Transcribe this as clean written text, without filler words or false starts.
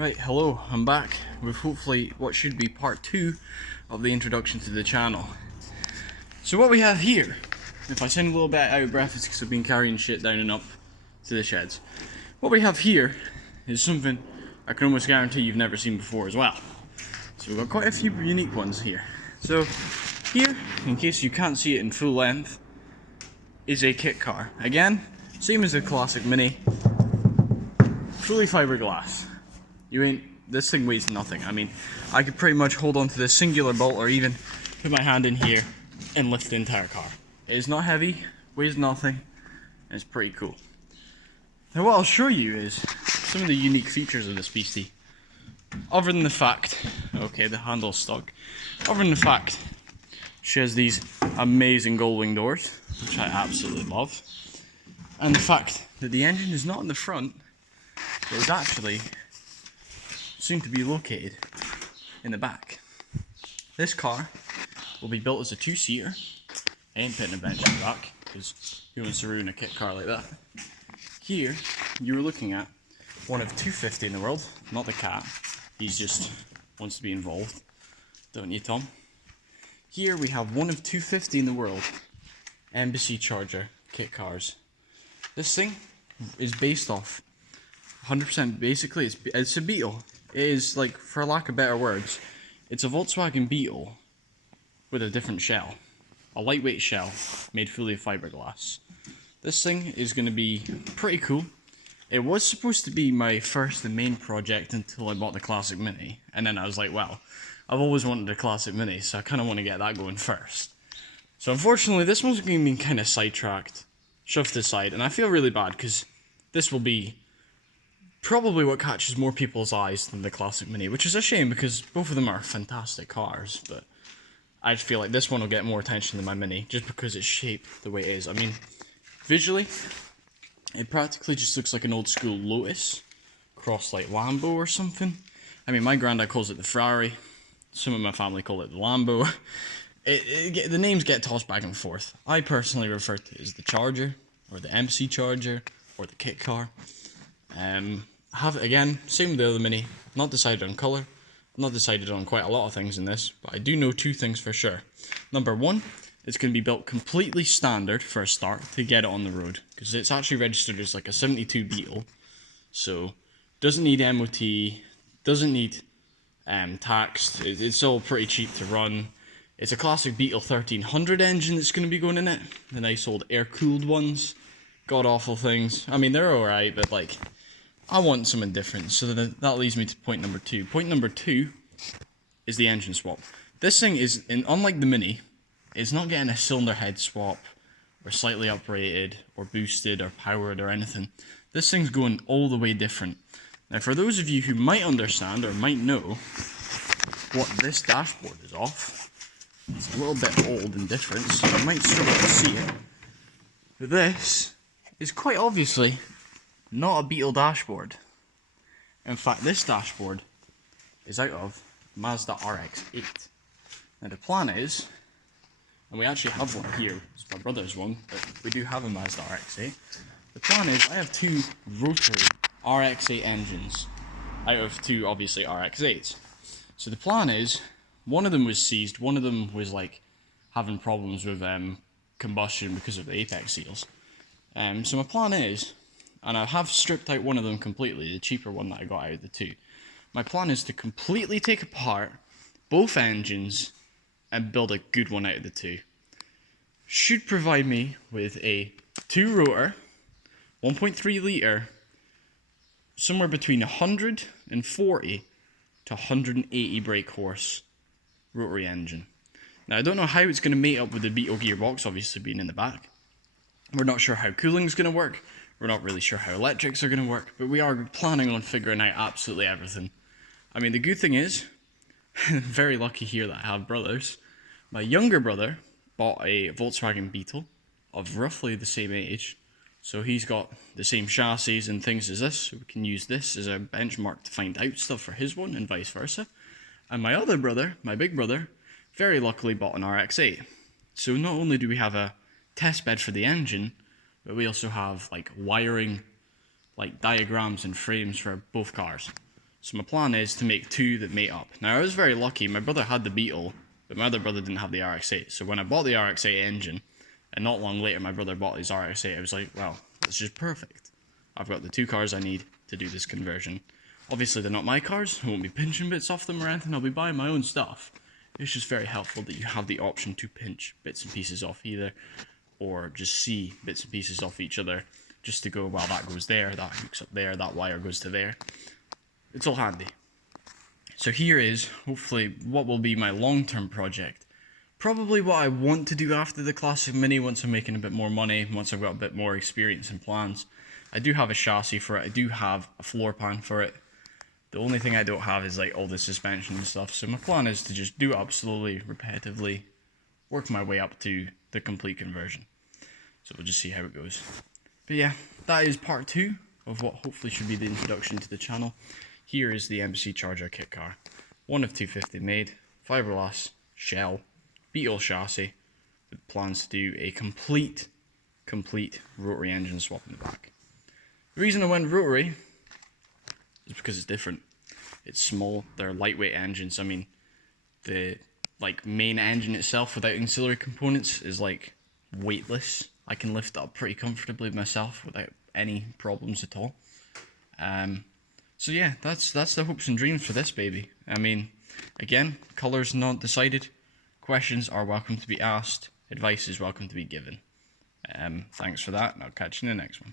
Right, hello, I'm back with hopefully what should be part 2 of the introduction to the channel. So what we have here, if I sound a little bit out of breath, it's because I've been carrying shit down and up to the sheds. What we have here is something I can almost guarantee you've never seen before as well. So we've got quite a few unique ones here. So here, in case you can't see it in full length, is a kit car. Again, same as the classic Mini, fully fiberglass. This thing weighs nothing. I mean, I could pretty much hold on to this singular bolt or even put my hand in here and lift the entire car. It is not heavy, weighs nothing, and it's pretty cool. Now what I'll show you is some of the unique features of this beastie. Other than the fact, okay, the handle's stuck. Other than the fact, she has these amazing gold wing doors, which I absolutely love. And the fact that the engine is not in the front, it is actually soon to be located in the back. This car will be built as a 2-seater. I ain't putting a bench in the back because who wants to ruin a kit car like that? Here you're looking at one of 250 in the world, not the cat. He's just wants to be involved, don't you, Tom? Here we have one of 250 in the world Embessea charger kit cars. This thing is based off 100% basically it's a Beetle. It is, like, for lack of better words, it's a Volkswagen Beetle with a different shell. A lightweight shell made fully of fiberglass. This thing is going to be pretty cool. It was supposed to be my first and main project until I bought the Classic Mini. And then I was like, well, I've always wanted a Classic Mini, so I kind of want to get that going first. So unfortunately, this one's going to be kind of sidetracked, shoved aside, and I feel really bad because this will be probably what catches more people's eyes than the Classic Mini, which is a shame because both of them are fantastic cars, but I feel like this one will get more attention than my Mini just because it's shaped the way it is. I mean, visually, it practically just looks like an old school Lotus crossed like Lambo or something. I mean, my granddad calls it the Ferrari, some of my family call it the Lambo. The names get tossed back and forth. I personally refer to it as the Charger, or the MC Charger, or the kit car. Again, same with the other Mini, not decided on colour, not decided on quite a lot of things in this, but I do know two things for sure. Number one, it's going to be built completely standard for a start to get it on the road, because it's actually registered as like a 72 Beetle, so doesn't need MOT, doesn't need tax, it's all pretty cheap to run. It's a classic Beetle 1300 engine that's going to be going in it, the nice old air-cooled ones, god-awful things. I mean, they're alright, but like, I want something different, so that leads me to point number two. Point number two is the engine swap. This thing is, unlike the Mini, it's not getting a cylinder head swap, or slightly uprated, or boosted, or powered, or anything. This thing's going all the way different. Now, for those of you who might understand, or might know, what this dashboard is off, it's a little bit old and different, so you might struggle to see it. But this is quite obviously not a Beetle dashboard. In fact, this dashboard is out of Mazda RX-8. Now the plan is, and we actually have one here, it's my brother's one, but we do have a Mazda RX-8. The plan is, I have two rotary RX-8 engines out of two, obviously, RX-8s. So the plan is, one of them was seized, one of them was like having problems with combustion because of the apex seals. So my plan is, and I have stripped out one of them completely, the cheaper one that I got out of the two. My plan is to completely take apart both engines and build a good one out of the two. Should provide me with a 2-rotor, 1.3 litre, somewhere between 140 to 180 brake horse rotary engine. Now I don't know how it's going to mate up with the Beetle gearbox, obviously being in the back. We're not sure how cooling is going to work. We're not really sure how electrics are going to work, but we are planning on figuring out absolutely everything. I mean, the good thing is, I'm very lucky here that I have brothers. My younger brother bought a Volkswagen Beetle of roughly the same age, so he's got the same chassis and things as this, so we can use this as a benchmark to find out stuff for his one and vice versa. And my other brother, my big brother, very luckily bought an RX-8. So not only do we have a test bed for the engine, but we also have like wiring, like diagrams and frames for both cars. So my plan is to make two that mate up. Now I was very lucky, my brother had the Beetle, but my other brother didn't have the RX-8. So when I bought the RX-8 engine, and not long later my brother bought his RX-8, I was like, well, it's just perfect. I've got the two cars I need to do this conversion. Obviously they're not my cars, I won't be pinching bits off them or anything, I'll be buying my own stuff. It's just very helpful that you have the option to pinch bits and pieces off either, or just see bits and pieces off each other, just to go, well, that goes there, that hooks up there, that wire goes to there. It's all handy. So here is, hopefully, what will be my long-term project. Probably what I want to do after the Classic Mini, once I'm making a bit more money, once I've got a bit more experience and plans. I do have a chassis for it, I do have a floor pan for it. The only thing I don't have is like all the suspension and stuff, so my plan is to just do it up slowly, repetitively, work my way up to the complete conversion. So we'll just see how it goes. But yeah, that is part 2 of what hopefully should be the introduction to the channel. Here is the Embessea Charger kit car. One of 250 made, fiberglass, shell, beetle chassis, with plans to do a complete rotary engine swap in the back. The reason I went rotary is because it's different. It's small, they're lightweight engines. I mean, the main engine itself without ancillary components is like weightless. I can lift it up pretty comfortably myself without any problems at all. So yeah, that's the hopes and dreams for this baby. I mean, again, colours not decided. Questions are welcome to be asked. Advice is welcome to be given. Thanks for that, and I'll catch you in the next one.